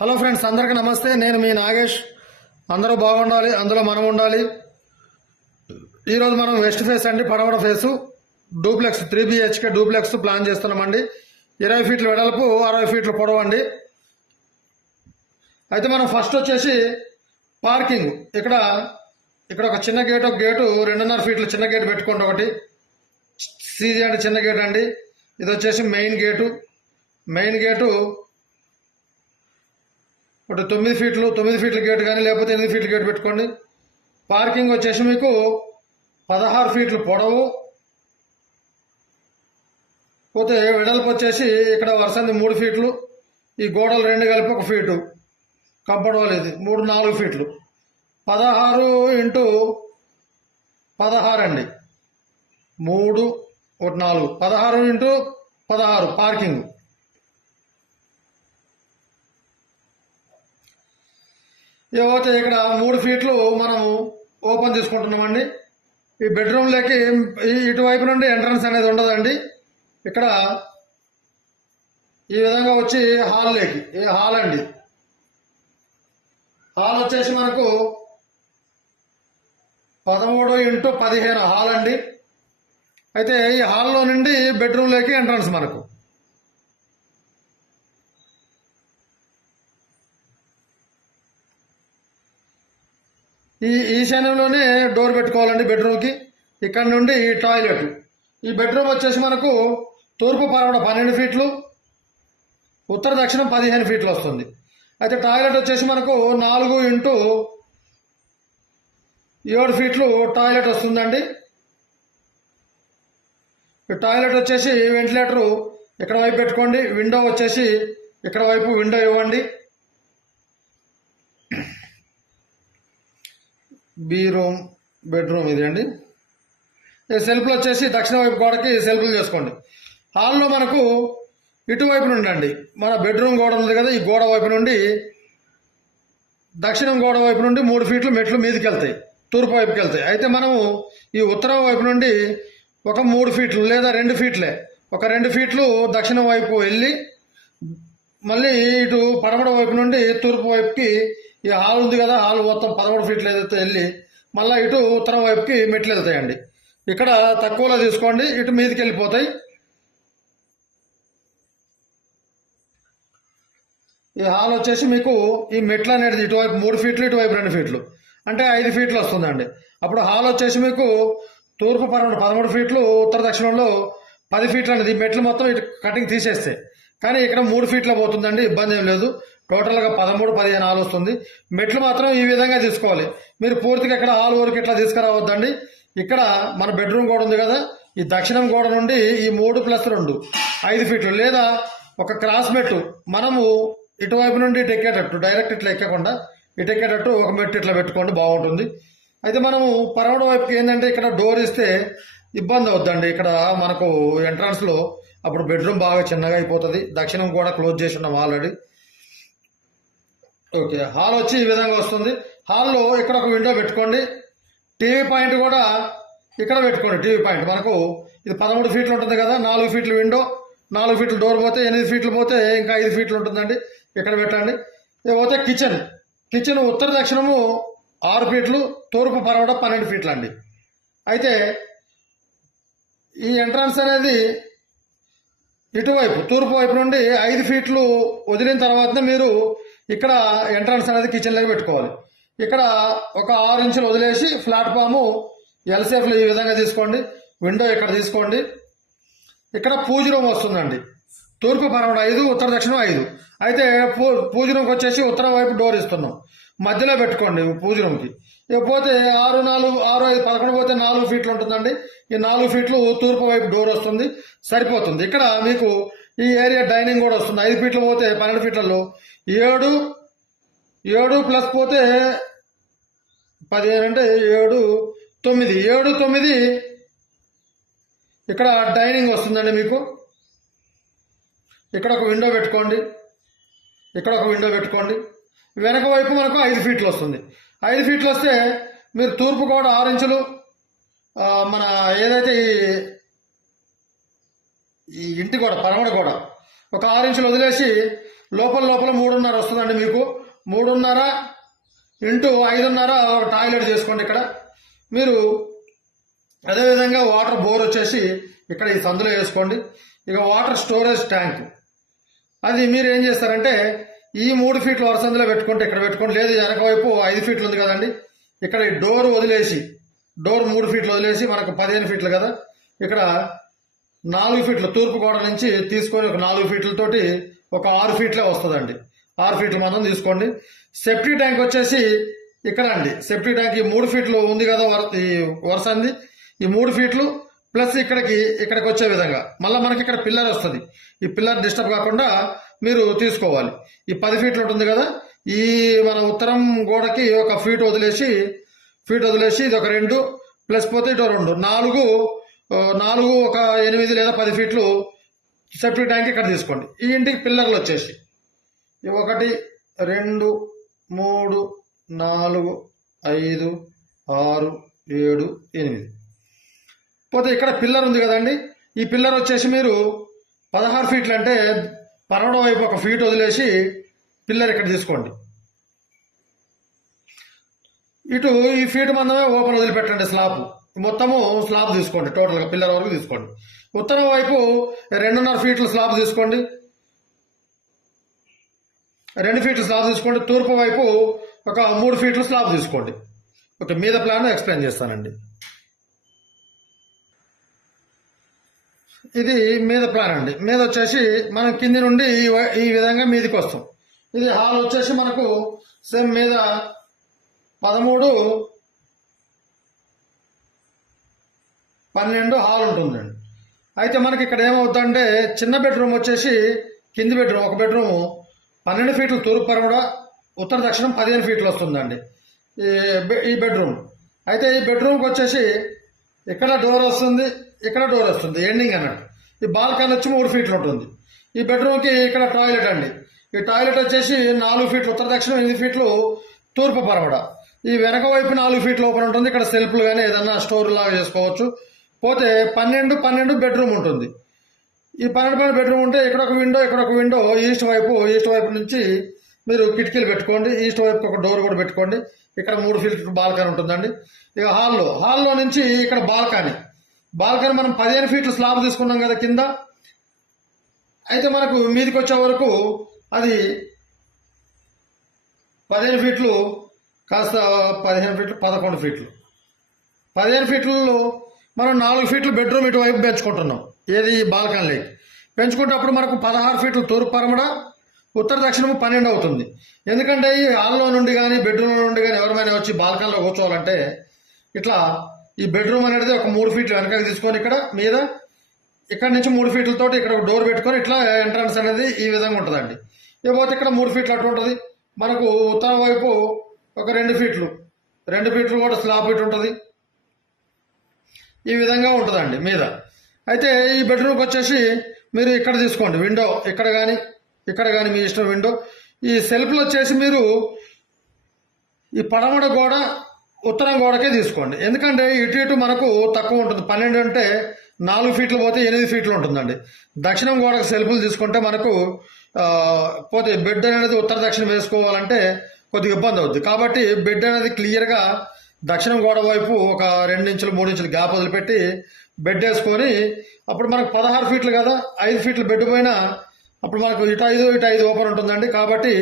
Hello friends అందరికీ నమస్తే. నేను మీ నాగేష్. అందరూ బాగుండాలి అందులో మనం ఉండాలి. ఈరోజు మనం వెస్ట్ ఫేస్ అండి పడమర face duplex three BHK duplex plan చేస్తున్నామండి. ఇరవై ఫీట్ల వెడల్పు అరవై ఫీట్ల పొడవు అండి అయితే మనం ఫస్ట్ వచ్చేసి పార్కింగ్. ఇక్కడ ఇక్కడ ఒక చిన్న గేట్ ఒక గేటు రెండున్నర ఫీట్ల చిన్న గేట్ పెట్టుకోండి ఒకటి. సీజీ అంటే చిన్న గేట్ అండి. ఇది వచ్చేసి మెయిన్ గేటు. మెయిన్ గేటు ఒకటి తొమ్మిది ఫీట్లు తొమ్మిది ఫీట్ల గేట్ కానీ లేకపోతే ఎనిమిది ఫీట్ల గేట్ పెట్టుకోండి. పార్కింగ్ వచ్చేసి మీకు పదహారు ఫీట్లు పొడవు. పోతే వెడల్పు వచ్చేసి ఇక్కడ వరుసంది మూడు ఫీట్లు. ఈ గోడలు రెండు కలిపి ఒక ఫీటు. కంపౌండ్ వాల్ ఇది. మూడు నాలుగు ఫీట్లు. పదహారు ఇంటూ పదహారు అండి మూడు ఒకటి నాలుగు. పదహారు ఇంటూ పదహారు. పార్కింగ్ ఏవైతే ఇక్కడ మూడు ఫీట్లు మనం ఓపెన్ చేసుకుంటున్నామండి ఈ బెడ్రూమ్లోకి ఇటువైపు నుండి ఎంట్రన్స్ అనేది ఉండదండి. ఇక్కడ ఈ విధంగా వచ్చి హాల్లోకి ఈ హాల్ అండి. హాల్ వచ్చేసి మనకు పదమూడు ఇంటూ పదిహేను హాల్ అండి. అయితే ఈ హాల్లో నుండి బెడ్రూమ్లోకి ఎంట్రన్స్ మనకు. ఈ ఈశాన్యంలోనే డోర్ పెట్టుకోవాలండి బెడ్రూమ్కి. ఇక్కడ నుండి ఈ టాయిలెట్. ఈ బెడ్రూమ్ వచ్చేసి మనకు తూర్పు పరవడ పన్నెండు ఫీట్లు ఉత్తర దక్షిణం పదిహేను ఫీట్లు వస్తుంది. అయితే టాయిలెట్ వచ్చేసి మనకు నాలుగు ఇంటూ ఏడు ఫీట్లు టాయిలెట్ వస్తుందండి. ఈ టాయిలెట్ వచ్చేసి వెంటిలేటరు ఇక్కడ వైపు పెట్టుకోండి విండో వచ్చేసి ఇక్కడ వైపు విండో ఇవ్వండి. బీ రూమ్ బెడ్రూమ్ ఇది అండి. ఈ సెల్ఫ్లు వచ్చేసి దక్షిణ వైపు గోడకి సెల్ఫ్లు చేసుకోండి. హాల్లో మనకు ఇటువైపు నుండి అండి మన బెడ్రూమ్ గోడ ఉంది కదా ఈ గోడ వైపు నుండి దక్షిణం గోడ వైపు నుండి మూడు ఫీట్లు మెట్లు మీదకి వెళ్తాయి తూర్పు వైపుకి వెళ్తాయి. అయితే మనము ఈ ఉత్తరం వైపు నుండి ఒక మూడు ఫీట్లు లేదా రెండు ఫీట్లే ఒక రెండు ఫీట్లు దక్షిణం వైపు వెళ్ళి మళ్ళీ ఇటు పడమడ వైపు నుండి తూర్పు వైపుకి ఈ హాల్ ఉంది కదా హాల్ మొత్తం పదమూడు ఫీట్లు ఏదైతే వెళ్ళి మళ్ళీ ఇటు ఉత్తరం వైపుకి మెట్లు వెళ్తాయండి ఇక్కడ తక్కువలో తీసుకోండి ఇటు మీదకి వెళ్ళిపోతాయి. ఈ హాల్ వచ్చేసి మీకు ఈ మెట్లు అనేది ఇటువైపు మూడు ఫీట్లు ఇటువైపు రెండు ఫీట్లు. అంటే ఐదు ఫీట్లు వస్తుందండి. అప్పుడు హాల్ వచ్చేసి మీకు తూర్పు పరమణ పదమూడు ఫీట్లు ఉత్తర దక్షిణంలో పది ఫీట్లు అనేది ఈ మెట్లు మొత్తం ఇటు కటింగ్ తీసేస్తే. కానీ ఇక్కడ మూడు ఫీట్ల పోతుందండి ఇబ్బంది ఏం లేదు. టోటల్గా పదమూడు పదిహేను హాల్ వస్తుంది. మెట్లు మాత్రం ఈ విధంగా తీసుకోవాలి. మీరు పూర్తిగా ఇక్కడ హాల్ వరకు ఇట్లా తీసుకురావద్దండి. ఇక్కడ మన బెడ్రూమ్ గోడ ఉంది కదా ఈ దక్షిణం గోడ నుండి ఈ మూడు ప్లస్ రెండు ఐదు ఫీట్లు లేదా ఒక క్రాస్ మెట్టు మనము ఇటువైపు నుండి ఇటు ఎక్కేటట్టు డైరెక్ట్ ఇట్లా ఎక్కకుండా ఇటు ఎక్కేటట్టు ఒక మెట్టు ఇట్లా పెట్టుకోండి బాగుంటుంది. అయితే మనము పరవడం వైపుకి ఏంటంటే ఇక్కడ డోర్ ఇస్తే ఇబ్బంది అవుద్దండి. ఇక్కడ మనకు ఎంట్రన్స్లో అప్పుడు బెడ్రూమ్ బాగా చిన్నగా అయిపోతుంది. దక్షిణం కూడా క్లోజ్ చేసి ఉన్నాం ఆల్రెడీ. ఓకే హాల్ వచ్చి ఈ విధంగా వస్తుంది. హాల్లో ఇక్కడ ఒక విండో పెట్టుకోండి. టీవీ పాయింట్ కూడా ఇక్కడ పెట్టుకోండి టీవీ పాయింట్. మనకు ఇది పదమూడు ఫీట్లు ఉంటుంది కదా నాలుగు ఫీట్ల విండో నాలుగు ఫీట్లు డోర్ పోతే ఎనిమిది ఫీట్లు పోతే ఇంకా ఐదు ఫీట్లు ఉంటుందండి ఇక్కడ పెట్టండి. పోతే కిచెన్ కిచెన్ ఉత్తర దక్షిణము ఆరు ఫీట్లు తూర్పు పరవడ పన్నెండు ఫీట్లు అండి అయితే ఈ ఎంట్రన్స్ అనేది ఇటువైపు తూర్పు వైపు నుండి ఐదు ఫీట్లు వదిలిన తర్వాత మీరు ఇక్కడ ఎంట్రన్స్ అనేది కిచెన్లోకి పెట్టుకోవాలి. ఇక్కడ ఒక ఆరు ఇంచులు వదిలేసి ప్లాట్ఫాము ఎల్సేఫ్లో ఈ విధంగా తీసుకోండి. విండో ఇక్కడ తీసుకోండి. ఇక్కడ పూజ రూమ్ వస్తుందండి. తూర్పు పరమడు ఐదు ఉత్తర దక్షిణం ఐదు. అయితే పూ పూజ రూమ్కి వచ్చేసి ఉత్తరం వైపు డోర్ ఇస్తున్నాం. మధ్యలో పెట్టుకోండి పూజ రూమ్కి ఇకపోతే ఆరు నాలుగు ఆరు ఐదు పదకొండు పోతే నాలుగు ఫీట్లు ఉంటుందండి. ఈ నాలుగు ఫీట్లు తూర్పు వైపు డోర్ వస్తుంది సరిపోతుంది. ఇక్కడ మీకు ఈ ఏరియా డైనింగ్ కూడా వస్తుంది. ఐదు ఫీట్లు పోతే పన్నెండు ఫీట్లలో ఏడు ఏడు ప్లస్ పోతే పదిహేను అంటే ఏడు తొమ్మిది. ఏడు తొమ్మిది ఇక్కడ డైనింగ్ వస్తుందండి మీకు. ఇక్కడ ఒక విండో పెట్టుకోండి. ఇక్కడ ఒక విండో పెట్టుకోండి. వెనక వైపు మనకు ఐదు ఫీట్లు వస్తుంది. ఐదు ఫీట్లు వస్తే మీరు తూర్పు గోడ ఆరు ఇంచులు మన ఏదైతే ఈ- ఈ ఇంటి గోడ పరమడ గోడ ఒక ఆరు ఇంచులు వదిలేసి లోపల లోపల మూడున్నర వస్తుందండి మీకు. మూడున్నర ఇంటూ ఐదున్నర ఒక టాయిలెట్ చేసుకోండి ఇక్కడ. మీరు అదేవిధంగా వాటర్ బోర్ వచ్చేసి ఇక్కడ ఈ సందులో వేసుకోండి. ఇక వాటర్ స్టోరేజ్ ట్యాంక్. అది మీరు ఏం చేస్తారంటే ఈ మూడు ఫీట్లు వరసందులో పెట్టుకుంటే ఇక్కడ పెట్టుకోండి. లేదు వెనక వైపు ఐదు ఫీట్లు ఉంది కదండి. ఇక్కడ ఈ డోర్ వదిలేసి డోర్ మూడు ఫీట్లు వదిలేసి మనకు పదిహేను ఫీట్లు కదా. ఇక్కడ నాలుగు ఫీట్లు తూర్పు గోడ నుంచి తీసుకొని ఒక నాలుగు ఫీట్లతోటి ఒక ఆరు ఫీట్లే వస్తుందండి. ఆరు ఫీట్ల మందం తీసుకోండి. సెఫ్టీ ట్యాంక్ వచ్చేసి ఇక్కడ అండి. సెఫ్టీ ట్యాంక్ ఈ మూడు ఫీట్లు ఉంది కదా వర ఈ వరుస అంది. ఈ మూడు ఫీట్లు ప్లస్ ఇక్కడికి ఇక్కడికి వచ్చే విధంగా. మళ్ళీ మనకి ఇక్కడ పిల్లర్ వస్తుంది. ఈ పిల్లర్ డిస్టర్బ్ కాకుండా మీరు తీసుకోవాలి. ఈ పది ఫీట్లు ఉంటుంది కదా? ఈ మన ఉత్తరం గోడకి ఒక ఫీట్ వదిలేసి ఫీట్ వదిలేసి ఇది ఒక రెండు ప్లస్ పోతే ఇటు రెండు. నాలుగు నాలుగు ఒక ఎనిమిది లేదా పది ఫీట్లు సెఫ్టీ ట్యాంక్ ఇక్కడ తీసుకోండి. ఈ ఇంటికి పిల్లర్లు వచ్చేసి. ఒకటి రెండు మూడు నాలుగు ఐదు ఆరు ఏడు ఎనిమిది. పోతే ఇక్కడ పిల్లర్ ఉంది కదండి? ఈ పిల్లర్ వచ్చేసి మీరు పదహారు ఫీట్లు అంటే పరవడం వైపు ఒక ఫీట్ వదిలేసి పిల్లర్ ఇక్కడ తీసుకోండి. ఇటు ఈ ఫీట్ మందమే ఓపెన్ వదిలిపెట్టండి స్లాబ్. మొత్తము స్లాబ్ తీసుకోండి టోటల్గా పిల్లర్ వరకు తీసుకోండి. ఉత్తరం వైపు రెండున్నర ఫీట్ల స్లాబ్ తీసుకోండి. రెండు ఫీట్ల స్లాబ్ తీసుకోండి. తూర్పు వైపు ఒక మూడు ఫీట్ల స్లాబ్ తీసుకోండి. ఓకే మీద ప్లాన్ ఎక్స్ప్లెయిన్ చేస్తానండి. ఇది మీద ప్లాన్ అండి. మీద వచ్చేసి మనం కింది నుండి ఈ ఈ విధంగా మీదకి వస్తాం. ఇది హాల్ వచ్చేసి మనకు సేమ్ మీద పదమూడు పన్నెండు హాల్ ఉంటుందండి. అయితే మనకి ఇక్కడ ఏమవుతుందంటే చిన్న బెడ్రూమ్ వచ్చేసి కింది బెడ్రూమ్ ఒక బెడ్రూమ్ పన్నెండు ఫీట్లు తూర్పు పరమడ ఉత్తర దక్షిణం పదిహేను ఫీట్లు వస్తుందండి. ఈ ఈ బెడ్రూమ్. అయితే ఈ బెడ్రూమ్కి వచ్చేసి ఇక్కడ డోర్ వస్తుంది? ఇక్కడ డోర్ వస్తుంది? ఎండింగ్ అన్నట్టు ఈ బాల్కనీ వచ్చి మూడు ఫీట్లు ఉంటుంది. ఈ బెడ్రూమ్కి ఇక్కడ టాయిలెట్ అండి. ఈ టాయిలెట్ వచ్చేసి నాలుగు ఫీట్లు ఉత్తర దక్షిణం ఎనిమిది ఫీట్లు తూర్పు పరవడ. ఈ వెనక వైపు నాలుగు ఫీట్లు ఓపెన్ ఉంటుంది. ఇక్కడ సెల్ఫ్లు కానీ ఏదన్నా స్టోర్ లాగా చేసుకోవచ్చు. పోతే పన్నెండు పన్నెండు బెడ్రూమ్ ఉంటుంది. ఈ పన్నెండు పన్నెండు బెడ్రూమ్ ఉంటే ఇక్కడ ఒక విండో ఇక్కడ ఒక విండో ఈస్ట్ వైపు ఈస్ట్ వైపు నుంచి మీరు కిటికీలు పెట్టుకోండి ఈస్ట్ వైపు ఒక డోర్ కూడా పెట్టుకోండి. ఇక్కడ మూడు ఫీట్ బాల్కనీ ఉంటుందండి. ఇక హాల్లో హాల్లో నుంచి ఇక్కడ బాల్కనీ. బాల్కనీ మనం పదిహేను ఫీట్లు స్లాబ్ తీసుకున్నాం కదా కింద. అయితే మనకు మీదికి వచ్చే వరకు అది పదిహేను ఫీట్లు కాస్త పదిహేను ఫీట్లు పదకొండు ఫీట్లు. పదిహేను ఫీట్లలో మనం నాలుగు ఫీట్లు బెడ్రూమ్ ఇటువైపు పెంచుకుంటున్నాం ఏది బాల్కనీలోకి పెంచుకుంటే అప్పుడు మనకు పదహారు ఫీట్లు తూర్పు పరమడ ఉత్తర దక్షిణము పన్నెండు అవుతుంది. ఎందుకంటే ఈ హాల్లో నుండి కానీ బెడ్రూమ్లో నుండి కానీ ఎవరైనా వచ్చి బాల్కన్లో కూర్చోవాలంటే ఇట్లా ఈ బెడ్రూమ్ అనేది ఒక మూడు ఫీట్లు వెనకకి తీసుకొని ఇక్కడ మీద ఇక్కడ నుంచి మూడు ఫీట్లతోటి ఇక్కడ ఒక డోర్ పెట్టుకొని ఇట్లా ఎంట్రన్స్ అనేది ఈ విధంగా ఉంటుందండి. ఇకపోతే ఇక్కడ మూడు ఫీట్లు అటు ఉంటుంది. మనకు ఉత్తరం వైపు ఒక రెండు ఫీట్లు రెండు ఫీట్లు కూడా స్లాబ్ ఇటు ఉంటుంది. ఈ విధంగా ఉంటుందండి మీద. అయితే ఈ బెడ్రూమ్కి వచ్చేసి మీరు ఇక్కడ తీసుకోండి విండో ఇక్కడ కానీ ఇక్కడ కానీ మీ ఇష్టం విండో. ఈ సెల్ఫ్లు వచ్చేసి మీరు ఈ పడమడ గోడ ఉత్తరం గోడకే తీసుకోండి. ఎందుకంటే ఇటు ఇటు మనకు తక్కువ ఉంటుంది. పన్నెండు అంటే నాలుగు ఫీట్లు పోతే ఎనిమిది ఫీట్లు ఉంటుందండి. దక్షిణం గోడకు సెల్ఫ్లు తీసుకుంటే మనకు పోతే బెడ్ అనేది ఉత్తర దక్షిణం వేసుకోవాలంటే కొద్దిగా ఇబ్బంది అవుద్ది. కాబట్టి బెడ్ అనేది క్లియర్గా దక్షిణం గోడ వైపు ఒక రెండు ఇంచులు మూడు ఇంచులు గ్యాప్ వదిలిపెట్టి బెడ్ వేసుకొని అప్పుడు మనకు పదహారు ఫీట్లు కదా ఐదు ఫీట్లు బెడ్ పైన అప్పుడు మనకు ఇటు ఐదు ఇటు ఐదు ఓపెన్ ఉంటుందండి. కాబట్టి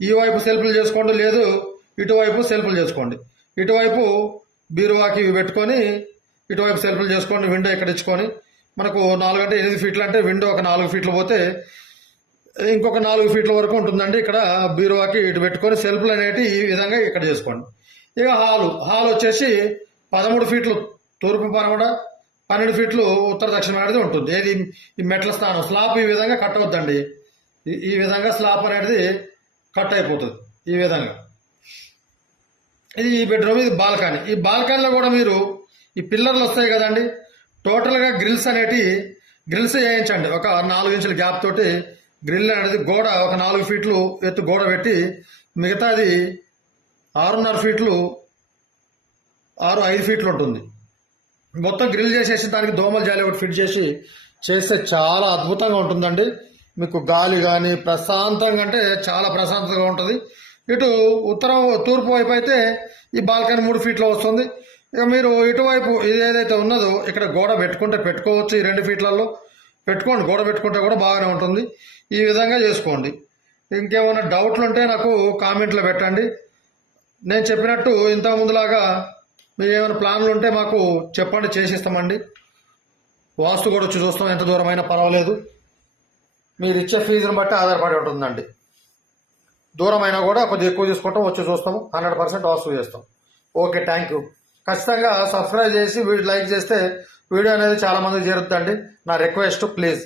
ఈ వైపు సెల్ఫ్లు చేసుకోండి. లేదు ఇటువైపు సెల్ఫ్లు చేసుకోండి. ఇటువైపు బీరువాకి ఇవి పెట్టుకొని ఇటువైపు సెల్ఫ్లు చేసుకోండి. విండో ఇక్కడ ఇచ్చుకొని. మనకు నాలుగు అంటే ఎనిమిది ఫీట్లు అంటే విండో ఒక నాలుగు ఫీట్లు పోతే ఇంకొక నాలుగు ఫీట్ల వరకు ఉంటుందండి. ఇక్కడ బీరువాకి ఇటు పెట్టుకొని సెల్ఫ్లు అనేవి ఈ విధంగా ఇక్కడ చేసుకోండి. ఇక హాలు. హాల్ వచ్చేసి పదమూడు ఫీట్లు తూర్పు పడమడ పన్నెండు ఫీట్లు ఉత్తర దక్షిణం అనేది ఉంటుంది. ఏది ఈ మెట్ల స్థానం? స్లాబ్ ఈ విధంగా కట్ అవుతుందండి. ఈ- విధంగా స్లాబ్ అనేది కట్ అయిపోతుంది ఈ విధంగా. ఇది ఈ బెడ్రూమ్ ఇది బాల్కనీ. ఈ బాల్కనీలో కూడా మీరు ఈ పిల్లర్లు వస్తాయి కదండి. టోటల్గా గ్రిల్స్ అనేటి గ్రిల్స్ వేయించండి. ఒక నాలుగు ఇంచుల గ్యాప్ తోటి గ్రిల్ అనేది గోడ ఒక నాలుగు ఫీట్లు ఎత్తు గోడ పెట్టి మిగతాది ఆరున్నర ఫీట్లు ఆరు ఐదు ఫీట్లు ఉంటుంది. మొత్తం గ్రిల్ చేసేసి దానికి దోమల జాలి ఒకటి ఫిట్ చేసి చేస్తే చాలా అద్భుతంగా ఉంటుందండి. మీకు గాలి కానీ ప్రశాంతంగా అంటే చాలా ప్రశాంతంగా ఉంటుంది. ఇటు ఉత్తరం తూర్పు వైపు అయితే ఈ బాల్కనీ మూడు ఫీట్లో వస్తుంది. ఇక మీరు ఇటువైపు ఇది ఏదైతే ఉన్నదో ఇక్కడ గోడ పెట్టుకుంటే పెట్టుకోవచ్చు ఈ రెండు ఫీట్లలో. పెట్టుకోండి గోడ పెట్టుకుంటే కూడా బాగానే ఉంటుంది. ఈ విధంగా చేసుకోండి. ఇంకేమైనా డౌట్లు ఉంటే నాకు కామెంట్లో పెట్టండి. నేను చెప్పినట్టు ఇంత ముందులాగా మీరు ఏమైనా ప్లాన్లు ఉంటే మాకు చెప్పండి చేసిస్తామండి. వాస్తు కూడా వచ్చి చూస్తాం ఎంత దూరమైనా పర్వాలేదు. మీరు ఇచ్చే ఫీజుని బట్టి ఆధారపడి ఉంటుందండి. దూరమైనా కూడా కొద్దిగా ఎక్కువ తీసుకుంటాం వచ్చి చూస్తాము హండ్రెడ్ పర్సెంట్ వాస్తు చేస్తాం. Okay thank you. ఖచ్చితంగా సబ్స్క్రైబ్ చేసి వీడియో లైక్ చేస్తే వీడియో అనేది చాలామందికి చేరుద్దండి నా రిక్వెస్ట్ ప్లీజ్.